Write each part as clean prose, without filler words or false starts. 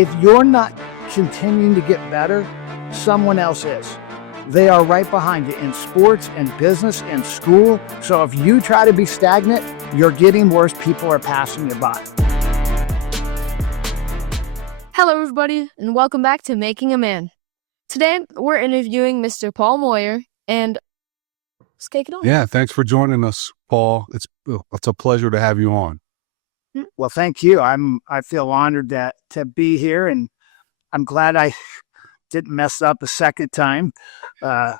If you're not continuing to get better, someone else is. They are right behind you in sports and business and school. So if you try to be stagnant, you're getting worse. People are passing you by. Hello, everybody, and welcome back to Making a Man. Today, we're interviewing Mr. Paul Moyer, and let's kick it on. Yeah, thanks for joining us, Paul. It's a pleasure to have you on. Well, thank you. I feel honored to be here, and I'm glad I didn't mess up a second time. As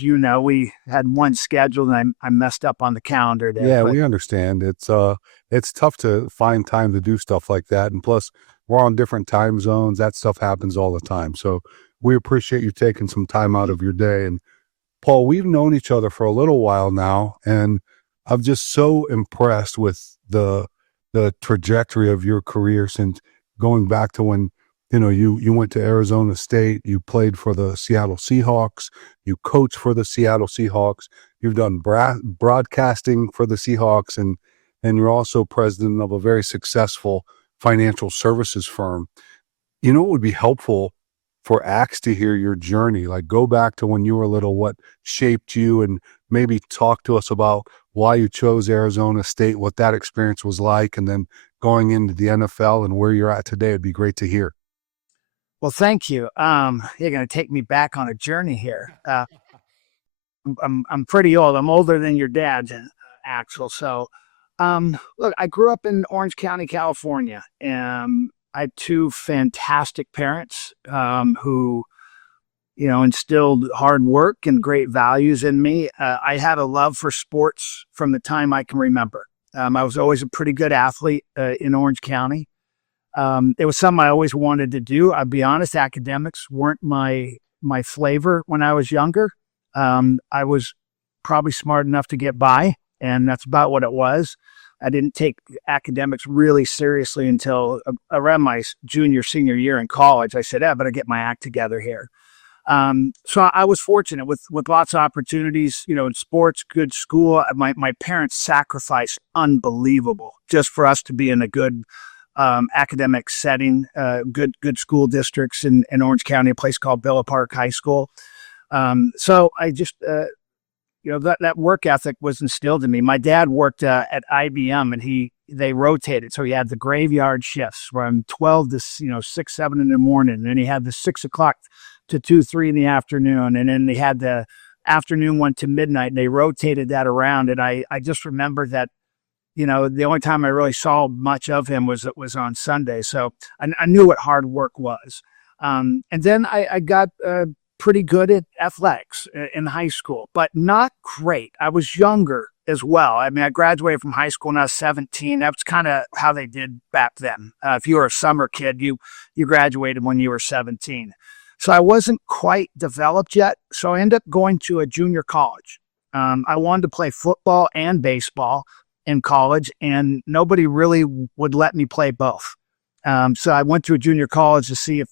you know, we had one scheduled, and I messed up on the calendar there. Yeah, we understand. It's tough to find time to do stuff like that, and plus, we're on different time zones. That stuff happens all the time. So we appreciate you taking some time out of your day. And Paul, we've known each other for a little while now, and I'm just so impressed with the trajectory of your career since going back to when, you went to Arizona State, you played for the Seattle Seahawks, you coached for the Seattle Seahawks, you've done broadcasting for the Seahawks, and you're also president of a very successful financial services firm. It would be helpful for Axe to hear your journey, like go back to when you were little, what shaped you, and maybe talk to us about why you chose Arizona State, what that experience was like, and then going into the NFL and where you're at today. It'd be great to hear. Well, thank you. You're going to take me back on a journey here. I'm pretty old. I'm older than your dad, Axel. So, look, I grew up in Orange County, California. I had two fantastic parents who, instilled hard work and great values in me. I had a love for sports from the time I can remember. I was always a pretty good athlete in Orange County. It was something I always wanted to do. I'll be honest, academics weren't my flavor when I was younger. I was probably smart enough to get by, and that's about what it was. I didn't take academics really seriously until around my senior year in college. I said, I better get my act together here. So I was fortunate with lots of opportunities, in sports, good school. My parents sacrificed unbelievable just for us to be in a good academic setting, good school districts in Orange County, a place called Villa Park High School. So I just, that work ethic was instilled in me. My dad worked at IBM, and they rotated. So he had the graveyard shifts from 12 to 6, 7 in the morning. And then he had the 6 o'clock to 2, 3 in the afternoon. And then they had the afternoon one to midnight, and they rotated that around. And I just remember that, the only time I really saw much of him was on Sunday. So I knew what hard work was. And then I got pretty good at athletics in high school, but not great. I was younger as well. I mean, I graduated from high school when I was 17. That's kind of how they did back then. If you were a summer kid, you graduated when you were 17. So I wasn't quite developed yet. So I ended up going to a junior college. I wanted to play football and baseball in college, and nobody really would let me play both. So I went to a junior college to see if,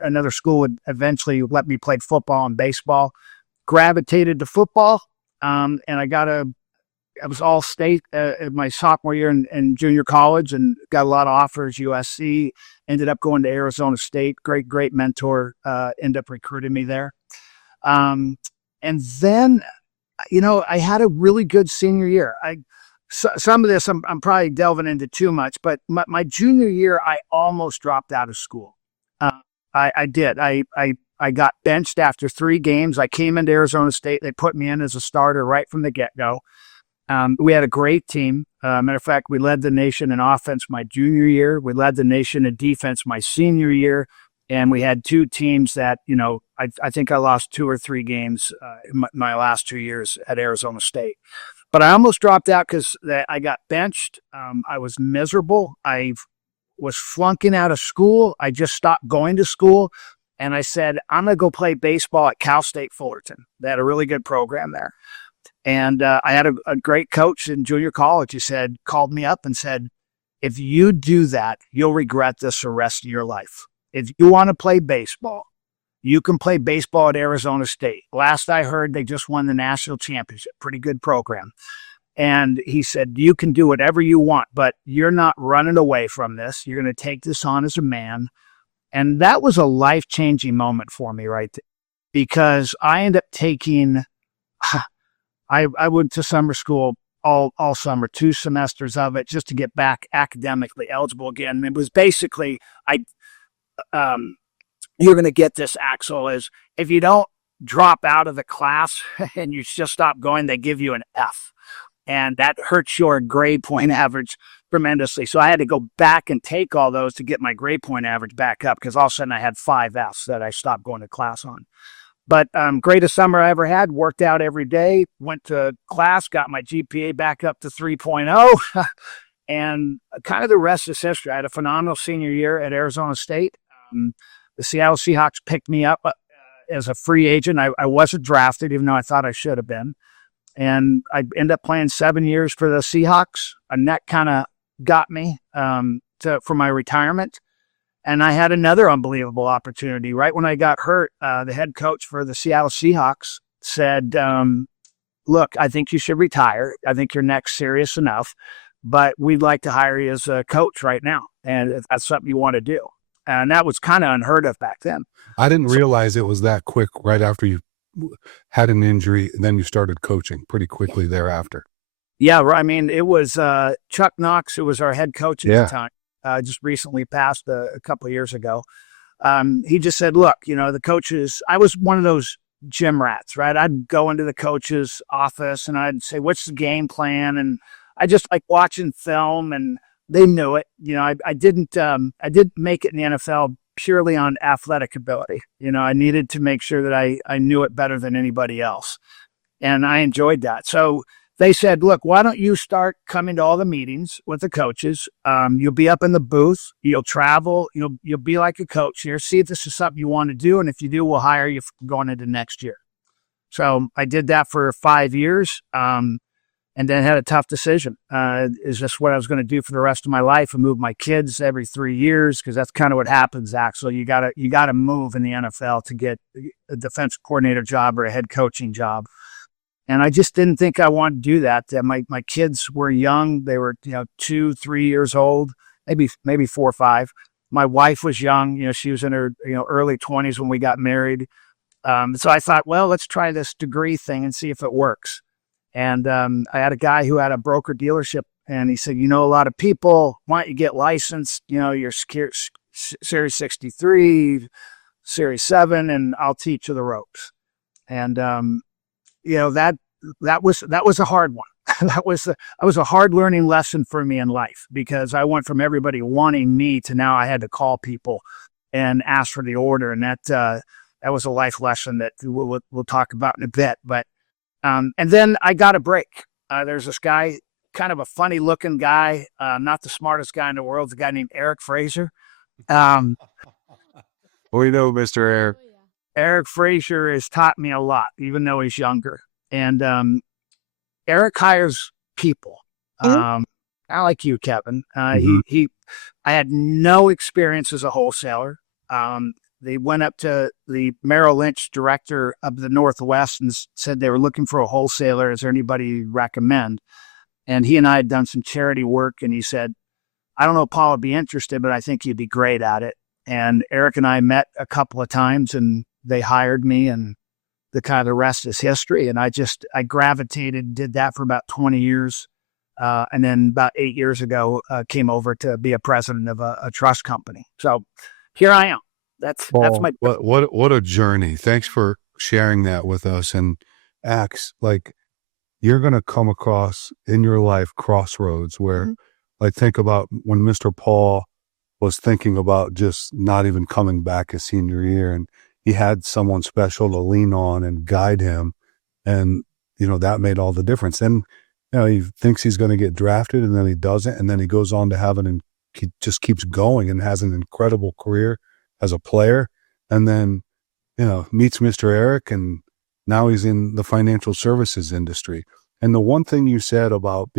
another school would eventually let me play football and baseball. Gravitated to football, and I was all state my sophomore year in junior college, and got a lot of offers. USC, ended up going to Arizona State. Great mentor, ended up recruiting me there. And then, I had a really good senior year. Some of this I'm probably delving into too much, but my junior year, I almost dropped out of school. I did. I got benched after 3 games. I came into Arizona State. They put me in as a starter right from the get-go. We had a great team. Matter of fact, we led the nation in offense my junior year. We led the nation in defense my senior year. And we had 2 teams that, I think I lost 2 or 3 games in my last 2 years at Arizona State. But I almost dropped out because I got benched. I was miserable. I was flunking out of school. I just stopped going to school. And I said, I'm going to go play baseball at Cal State Fullerton. They had a really good program there. And I had a great coach in junior college. He called me up and said, if you do that, you'll regret this the rest of your life. If you want to play baseball, you can play baseball at Arizona State. Last I heard, they just won the national championship. Pretty good program. And he said, you can do whatever you want, but you're not running away from this. You're going to take this on as a man. And that was a life-changing moment for me, right? Because I ended up taking, I went to summer school all summer, 2 semesters of it, just to get back academically eligible again. And it was basically, you're going to get this, Axel, is if you don't drop out of the class and you just stop going, they give you an F. And that hurts your grade point average tremendously. So I had to go back and take all those to get my grade point average back up, because all of a sudden I had 5 Fs that I stopped going to class on. But greatest summer I ever had, worked out every day, went to class, got my GPA back up to 3.0, and kind of the rest is history. I had a phenomenal senior year at Arizona State. The Seattle Seahawks picked me up as a free agent. I wasn't drafted, even though I thought I should have been. And I ended up playing 7 years for the Seahawks, and that kind of got me for my retirement. And I had another unbelievable opportunity. Right when I got hurt, the head coach for the Seattle Seahawks said, look, I think you should retire. I think your neck's serious enough, but we'd like to hire you as a coach right now. And if that's something you want to do. And that was kind of unheard of back then. I didn't realize it was that quick right after you had an injury, and then you started coaching pretty quickly thereafter. Yeah, I mean, it was Chuck Knox, who was our head coach at the time, just recently passed a couple of years ago. He just said, look, the coaches, I was one of those gym rats, right? I'd go into the coach's office and I'd say, what's the game plan? And I just like watching film, and they knew it. I didn't make it in the NFL purely on athletic ability. I needed to make sure that I knew it better than anybody else. And I enjoyed that. So they said, look, why don't you start coming to all the meetings with the coaches? You'll be up in the booth. You'll travel. You'll be like a coach here. See if this is something you want to do. And if you do, we'll hire you going into next year. So I did that for 5 years. And then had a tough decision. Is this what I was going to do for the rest of my life, and move my kids every 3 years? Because that's kind of what happens, Axel. You gotta move in the NFL to get a defensive coordinator job or a head coaching job. And I just didn't think I wanted to do that. My kids were young. They were 2, 3 years old, maybe 4 or 5. My wife was young. She was in her early 20s when we got married. So I thought, well, let's try this degree thing and see if it works. And I had a guy who had a broker dealership, and he said, a lot of people, why don't you get licensed? You're Series 63, Series 7, and I'll teach you the ropes. And, that was a hard one. that was a hard learning lesson for me in life, because I went from everybody wanting me to now I had to call people and ask for the order. And that was a life lesson that we'll talk about in a bit. But and then I got a break. There's this guy, kind of a funny looking guy, not the smartest guy in the world, a guy named Eric Fraser. We know Mr. Eric. Eric Fraser has taught me a lot, even though he's younger. And Eric hires people. Not like you, Kevin. I had no experience as a wholesaler. They went up to the Merrill Lynch director of the Northwest and said they were looking for a wholesaler. Is there anybody you'd recommend? And he and I had done some charity work, and he said, I don't know if Paul would be interested, but I think you'd be great at it. And Eric and I met a couple of times, and they hired me, and the rest is history. And I gravitated, did that for about 20 years. And then about 8 years ago, came over to be a president of a trust company. So here I am. That's my what a journey. Thanks for sharing that with us. And Axe, you're going to come across in your life crossroads where think about when Mr. Paul was thinking about just not even coming back his senior year, and he had someone special to lean on and guide him. And, that made all the difference. Then, he thinks he's going to get drafted, and then he doesn't. And then he goes on to have he just keeps going and has an incredible career as a player, and then, meets Mr. Eric, and now he's in the financial services industry. And the one thing you said about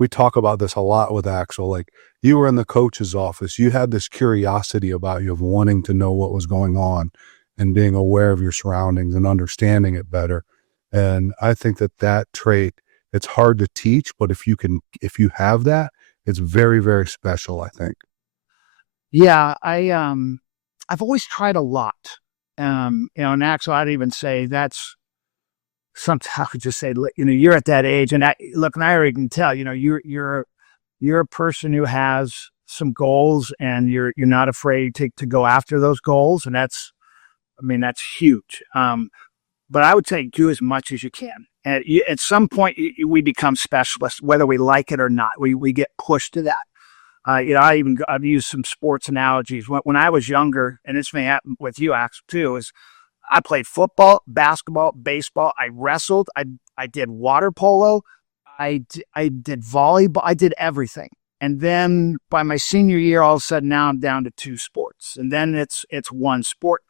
we talk about this a lot with Axel, you were in the coach's office, you had this curiosity about you of wanting to know what was going on and being aware of your surroundings and understanding it better. And I think that trait it's hard to teach, but if you have that, it's very, very special, I think. Yeah, I've always tried a lot. And actually, I'd even say that's sometimes I would just say, you're at that age, and look, and I already can tell, you're a person who has some goals, and you're not afraid to go after those goals, and that's huge. But I would say do as much as you can. And at some point, we become specialists, whether we like it or not. We get pushed to that. I've used some sports analogies. When I was younger, and this may happen with you, Axel, too, is I played football, basketball, baseball. I wrestled. I did water polo. I did volleyball. I did everything. And then by my senior year, all of a sudden, now I'm down to 2 sports. And then it's one sport.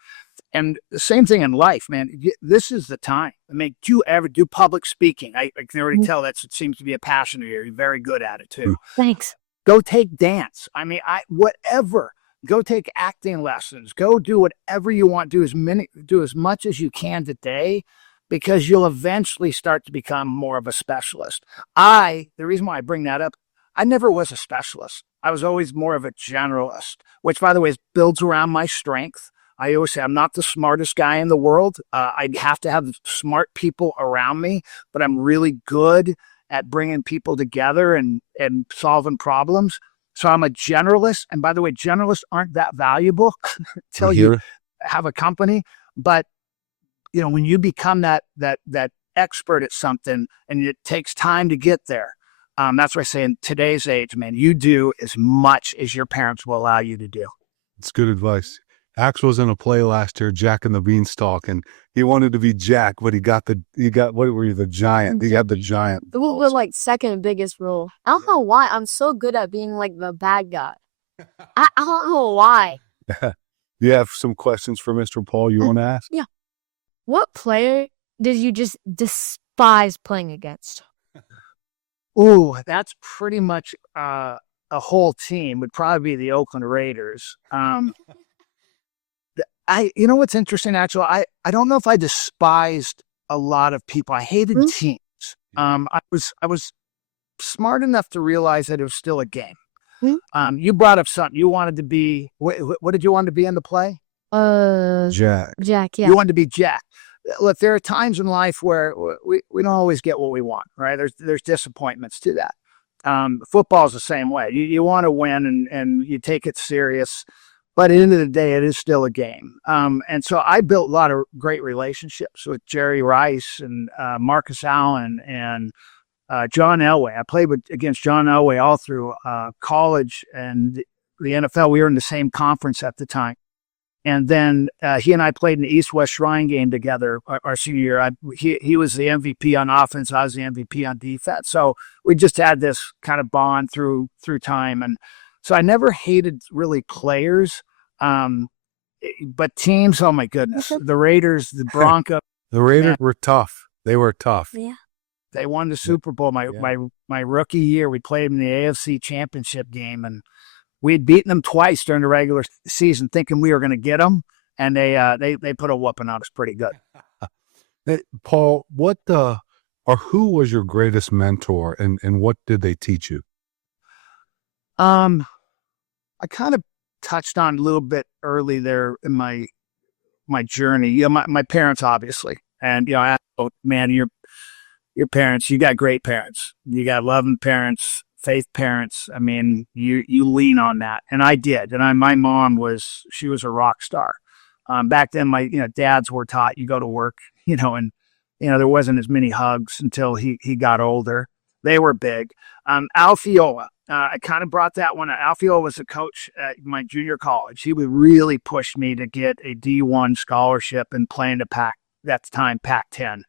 And the same thing in life, man. This is the time. I mean, do you ever do public speaking? I can already tell it seems to be a passion of yours. You're very good at it, too. Thanks. Go take dance. I mean, whatever. Go take acting lessons. Go do whatever you want. Do as much as you can today, because you'll eventually start to become more of a specialist. The reason why I bring that up, I never was a specialist. I was always more of a generalist, which, by the way, builds around my strength. I always say I'm not the smartest guy in the world. I have to have smart people around me, but I'm really good at bringing people together and solving problems. So I'm a generalist. And by the way, generalists aren't that valuable until you have a company. But, when you become that expert at something, and it takes time to get there, that's why I say in today's age, man, you do as much as your parents will allow you to do. It's good advice. Axe was in a play last year, Jack and the Beanstalk, and he wanted to be Jack, but he got what were you, the giant? He got the giant. The was like second biggest role. I don't know why I'm so good at being like the bad guy. I don't know why. You have some questions for Mr. Paul you want to ask? Yeah. What player did you just despise playing against? Ooh, that's pretty much a whole team. Would probably be the Oakland Raiders. You know what's interesting, actually? I don't know if I despised a lot of people. I hated teams. I was smart enough to realize that it was still a game. You brought up something. You wanted to be, what did you want to be in the play? Jack. Jack, yeah. You wanted to be Jack. Look, there are times in life where we don't always get what we want, right? There's disappointments to that. Football is the same way. You want to win and you take it serious. But at the end of the day, it is still a game. And so I built a lot of great relationships with Jerry Rice and Marcus Allen and John Elway. I played against John Elway all through college and the NFL. We were in the same conference at the time. And then he and I played in the East-West Shrine game together our senior year. He was the MVP on offense. I was the MVP on defense. So we just had this kind of bond through time. And so I never hated really players, but teams, oh my goodness. The Raiders, the Broncos. The Raiders were tough. They were tough. Yeah. They won the Super Bowl my rookie year. We played them in the AFC Championship game, and we had beaten them twice during the regular season, thinking we were going to get them, and they put a whooping on us pretty good. Paul, who was your greatest mentor, and what did they teach you? I kind of touched on a little bit early there in my journey. My parents, obviously, and man, your parents, you got great parents. You got loving parents, faith parents. I mean, you lean on that, and I did. And my mom she was a rock star. Back then, my dads were taught you go to work, and there wasn't as many hugs until he got older. They were big. Alfiola, I kind of brought that one. Alfiola was a coach at my junior college. He would really push me to get a D1 scholarship and play in the Pac. That's time Pac-10,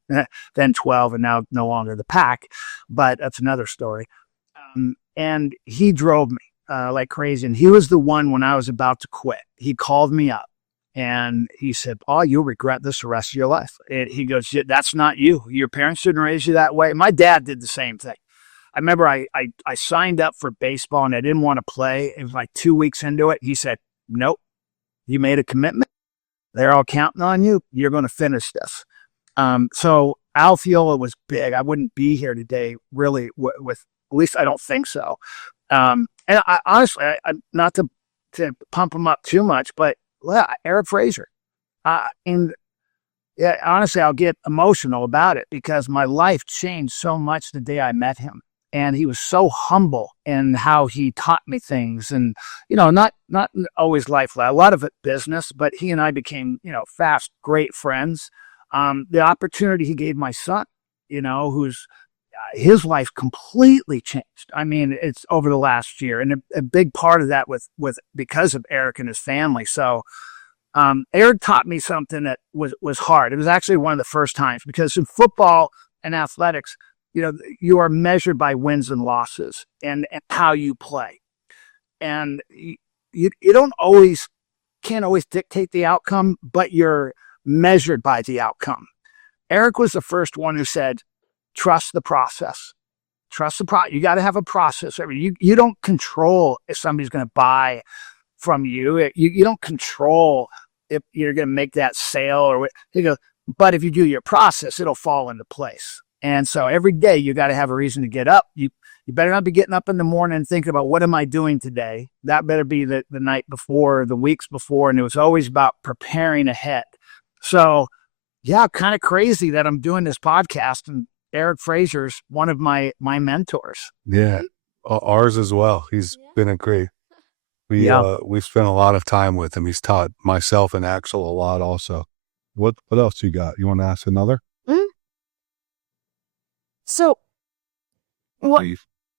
then 12, and now no longer the Pac. But that's another story. And he drove me like crazy. And he was the one when I was about to quit. He called me up and he said, "Oh, you'll regret this the rest of your life." And he goes, "That's not you. Your parents didn't raise you that way." My dad did the same thing. I remember I signed up for baseball and I didn't want to play. It was like 2 weeks into it. He said, "Nope, you made a commitment. They're all counting on you. You're going to finish this." So Alfiola was big. I wouldn't be here today, really, with at least I don't think so. And I honestly, not to pump him up too much, but Eric Fraser. And yeah, honestly, I'll get emotional about it because my life changed so much the day I met him. And he was so humble in how he taught me things, and not always life, a lot of it business. But he and I became fast, great friends. The opportunity he gave my son, who's his life completely changed. I mean, it's over the last year, and a big part of that with because of Eric and his family. So Eric taught me something that was hard. It was actually one of the first times, because in football and athletics, you are measured by wins and losses and how you play. And you can't always dictate the outcome, but you're measured by the outcome. Eric was the first one who said, trust the process. Trust the process. You got to have a process. You don't control if somebody's going to buy from you. You don't control if you're going to make that sale or what. But if you do your process, it'll fall into place. And so every day you got to have a reason to get up. You better not be getting up in the morning and thinking about, what am I doing today? That better be the night before, the weeks before. And it was always about preparing ahead. So yeah, kind of crazy that I'm doing this podcast, and Eric Fraser's one of my mentors. Yeah, ours as well. He's been a great. We've spent a lot of time with him. He's taught myself and Axel a lot also. What else you got? You want to ask another? Mm-hmm. So, what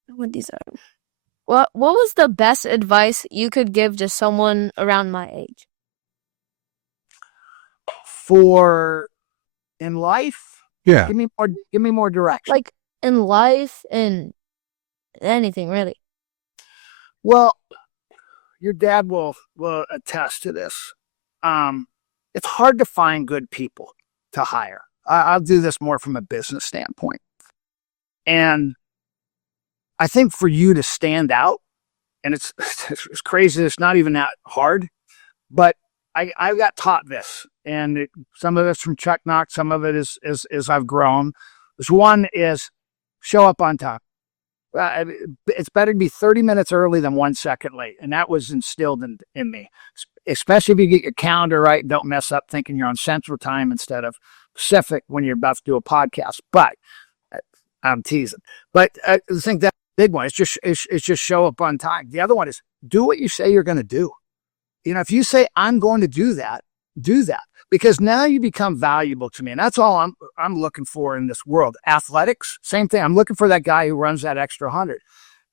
was the best advice you could give to someone around my age? For in life? Yeah. Give me more direction. Like in life and anything, really. Well, your dad will attest to this. It's hard to find good people to hire. I'll do this more from a business standpoint. And I think for you to stand out, and it's crazy, it's not even that hard, but I got taught this, and some of it's from Chuck Knox, some of it is I've grown. This one is show up on time. It's better to be 30 minutes early than 1 second late. And that was instilled in me, especially if you get your calendar right and don't mess up thinking you're on Central Time instead of Pacific when you're about to do a podcast. But I'm teasing. But I think that's a big one. It's just show up on time. The other one is do what you say you're going to do. If you say, I'm going to do that, because now you become valuable to me. And that's all I'm looking for in this world. Athletics, same thing. I'm looking for that guy who runs that extra 100.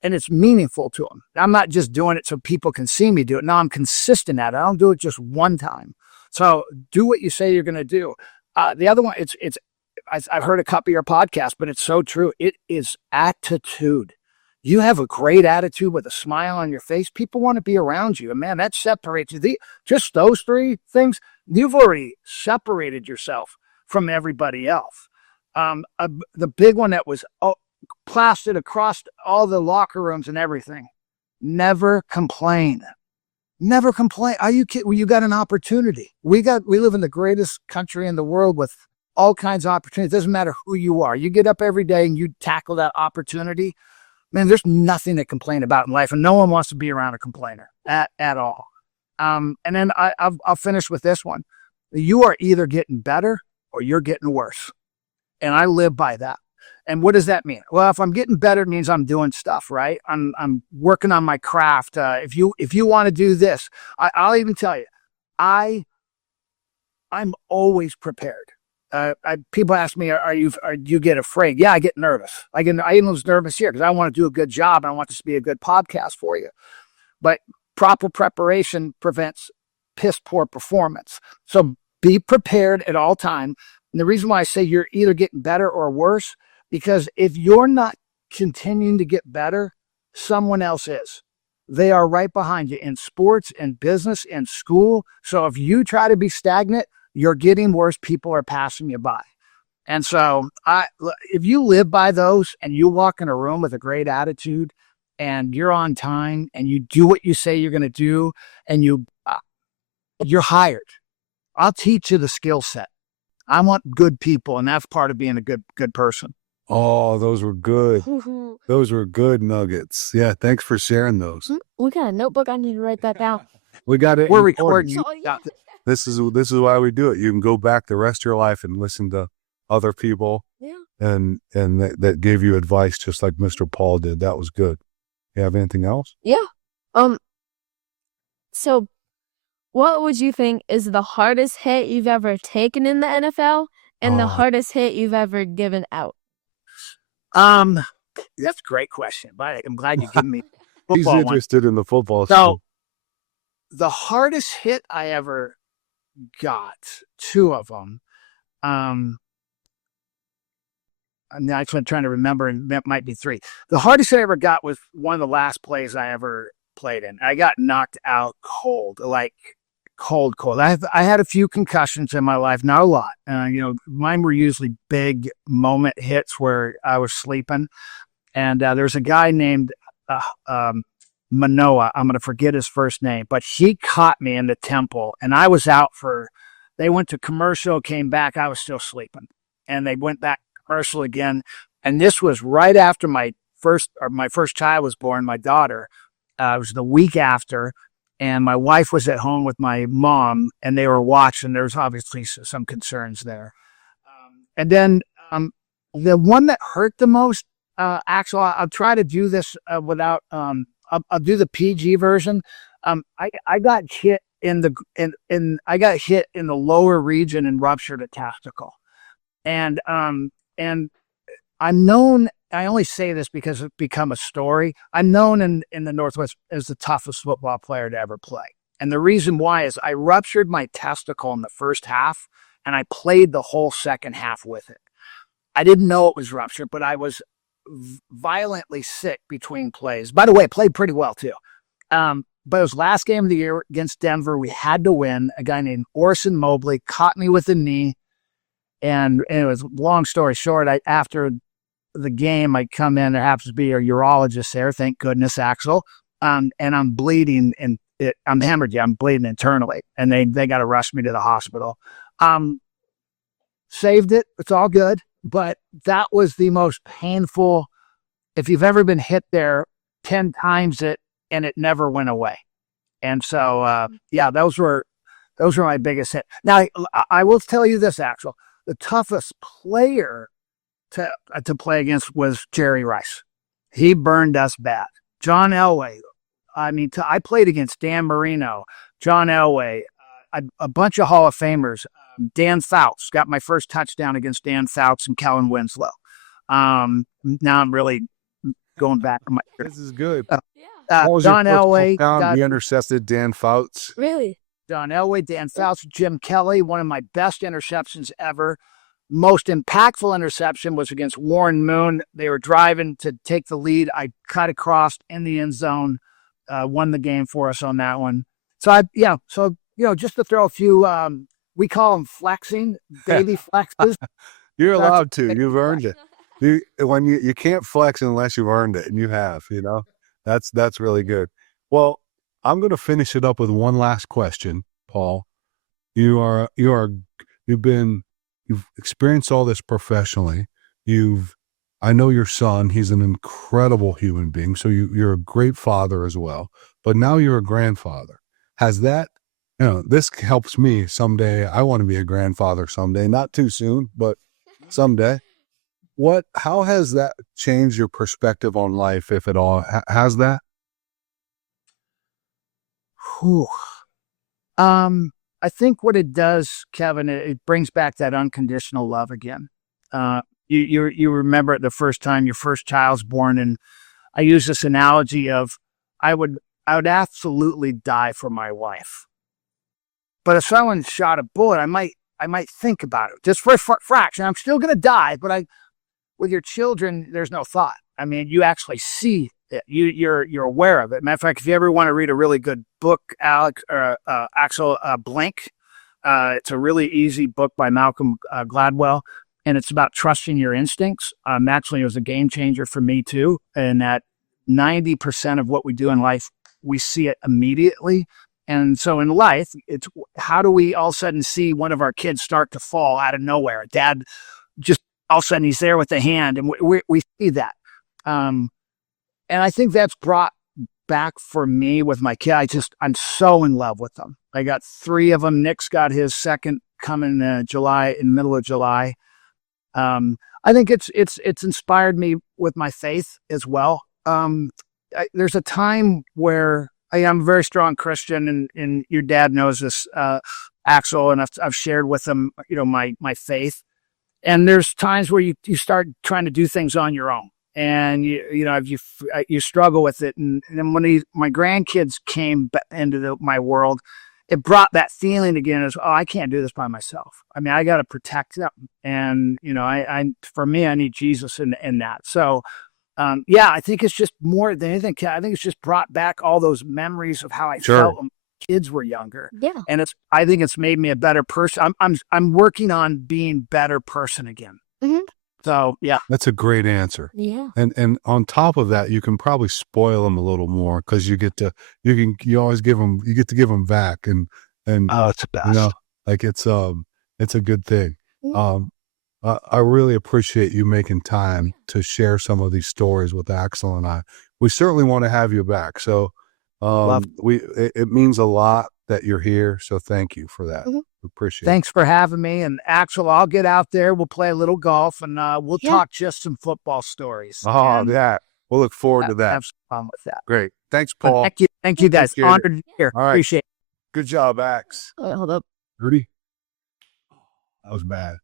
And it's meaningful to him. I'm not just doing it so people can see me do it. No, I'm consistent at it. I don't do it just one time. So do what you say you're going to do. The other one, I've heard a couple of your podcasts, but it's so true. It is attitude. You have a great attitude with a smile on your face. People want to be around you. And man, that separates you. Just those three things, you've already separated yourself from everybody else. The big one that was plastered across all the locker rooms and everything. Never complain. Never complain. Are you kidding? Well, you got an opportunity. We live in the greatest country in the world with all kinds of opportunities. It doesn't matter who you are. You get up every day and you tackle that opportunity. Man, there's nothing to complain about in life, and no one wants to be around a complainer at all. And then I'll finish with this one. You are either getting better or you're getting worse. And I live by that. And what does that mean? Well, if I'm getting better, it means I'm doing stuff, right? I'm working on my craft. If you want to do this, I'll even tell you, I'm always prepared. People ask me, do you get afraid? Yeah, I get nervous. I even was nervous here because I want to do a good job and I want this to be a good podcast for you. But proper preparation prevents piss poor performance. So be prepared at all time. And the reason why I say you're either getting better or worse, because if you're not continuing to get better, someone else is. They are right behind you in sports, in business, in school. So if you try to be stagnant, you're getting worse. People are passing you by. And so if you live by those and you walk in a room with a great attitude and you're on time and you do what you say you're going to do and you're hired, I'll teach you the skill set. I want good people, and that's part of being a good person. Oh, those were good. Those were good nuggets. Yeah, thanks for sharing those. We got a notebook. I need to write that down. We got it. We're recording. So, yeah. This is why we do it. You can go back the rest of your life and listen to other people, Yeah. and that gave you advice, just like Mr. Paul did. That was good. You have anything else? Yeah. So what would you think is the hardest hit you've ever taken in the NFL and the hardest hit you've ever given out? That's a great question, but I'm glad you gave me He's football one. interested in the football. So the hardest hit I ever got, two of them. I'm actually trying to remember, and that might be three. The hardest hit I ever got was one of the last plays I ever played in. I got knocked out cold, like cold. I had a few concussions in my life, not a lot. Mine were usually big moment hits where I was sleeping. And there's a guy named Manoa. I'm going to forget his first name, but he caught me in the temple, and I was out they went to commercial, came back. I was still sleeping, and they went back to commercial again. And this was right after my first child was born, my daughter. It was the week after, and my wife was at home with my mom, and they were watching. There was obviously some concerns there. And then the one that hurt the most, actually, I'll try to do this without. I'll do the PG version. I got hit in the lower region and ruptured a testicle, and I'm known. I only say this because it's become a story. I'm known in the Northwest as the toughest football player to ever play. And the reason why is I ruptured my testicle in the first half, and I played the whole second half with it. I didn't know it was ruptured, but I was violently sick between plays. By the way, I played pretty well too. But it was last game of the year against Denver. We had to win. A guy named Orson Mobley caught me with a knee. And it was, long story short, after the game, I come in, there happens to be a urologist there, thank goodness, Axel. And I'm bleeding, and I'm hemorrhaging. I'm bleeding internally. And they got to rush me to the hospital. Saved it. It's all good. But that was the most painful, if you've ever been hit there, 10 times it, and it never went away. And so, those were my biggest hit. Now, I will tell you this, Axel. The toughest player to play against was Jerry Rice. He burned us bad. John Elway. I mean, I played against Dan Marino, John Elway, a bunch of Hall of Famers. Dan Fouts, got my first touchdown against Dan Fouts and Kellen Winslow. Now I'm really going back. This is good. John Elway. He intercepted Dan Fouts. Really? John Elway, Dan Fouts, Jim Kelly, one of my best interceptions ever. Most impactful interception was against Warren Moon. They were driving to take the lead. I cut across in the end zone, won the game for us on that one. So just to throw a few, we call them flexing, baby flexes. You're allowed to. You've earned it. You can't flex unless you've earned it, and you have. That's really good. Well, I'm going to finish it up with one last question, Paul. You've experienced all this professionally. I know your son. He's an incredible human being. So you're a great father as well. But now you're a grandfather. Has that? This helps me someday. I want to be a grandfather someday, not too soon, but someday. How has that changed your perspective on life, if at all? Has that? I think what it does, Kevin, it brings back that unconditional love again. You remember it the first time your first child's born, and I use this analogy of I would absolutely die for my wife. But if someone shot a bullet, I might think about it just for a fraction. I'm still going to die, but with your children, there's no thought. I mean, you actually see it. You're aware of it. Matter of fact, if you ever want to read a really good book, Axel, Blink, it's a really easy book by Malcolm Gladwell, and it's about trusting your instincts. Actually, it was a game changer for me too. And that 90% of what we do in life, we see it immediately. And so in life, it's how do we all of a sudden see one of our kids start to fall out of nowhere? Dad just all of a sudden he's there with the hand, and we see that. And I think that's brought back for me with my kid. I'm so in love with them. I got 3 of them. Nick's got his second coming in middle of July. I think it's inspired me with my faith as well. There's a time where I'm a very strong Christian, and your dad knows this, Axel, and I've shared with him, my faith. And there's times where you start trying to do things on your own, and you struggle with it. And then when my grandkids came into my world, it brought that feeling again as, I can't do this by myself. I mean, I got to protect them. And, for me, I need Jesus in that. So, I think it's just more than anything. I think it's just brought back all those memories of how I felt when kids were younger. Yeah. And I think it's made me a better person. I'm working on being a better person again. Mm-hmm. So, yeah. That's a great answer. Yeah. And on top of that, you can probably spoil them a little more because you get to give them back and it's the best. Like it's a good thing. I really appreciate you making time to share some of these stories with Axel and I. We certainly want to have you back. So it means a lot that you're here. So thank you for that. Mm-hmm. Appreciate Thanks for having me. And Axel, I'll get out there. We'll play a little golf, and we'll talk just some football stories. Oh, yeah. We'll look forward to that. Have some fun with that. Great. Thanks, Paul. Thank you guys. Appreciate Honored to be here. All right. Appreciate it. Good job, Ax. Oh, hold up. Rudy? That was bad.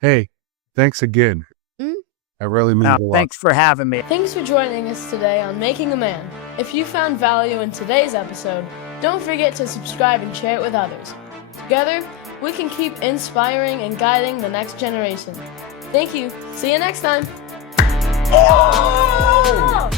Hey, thanks again. That really means a lot. Thanks for having me. Thanks for joining us today on Making a Man. If you found value in today's episode, don't forget to subscribe and share it with others. Together, we can keep inspiring and guiding the next generation. Thank you. See you next time. Oh!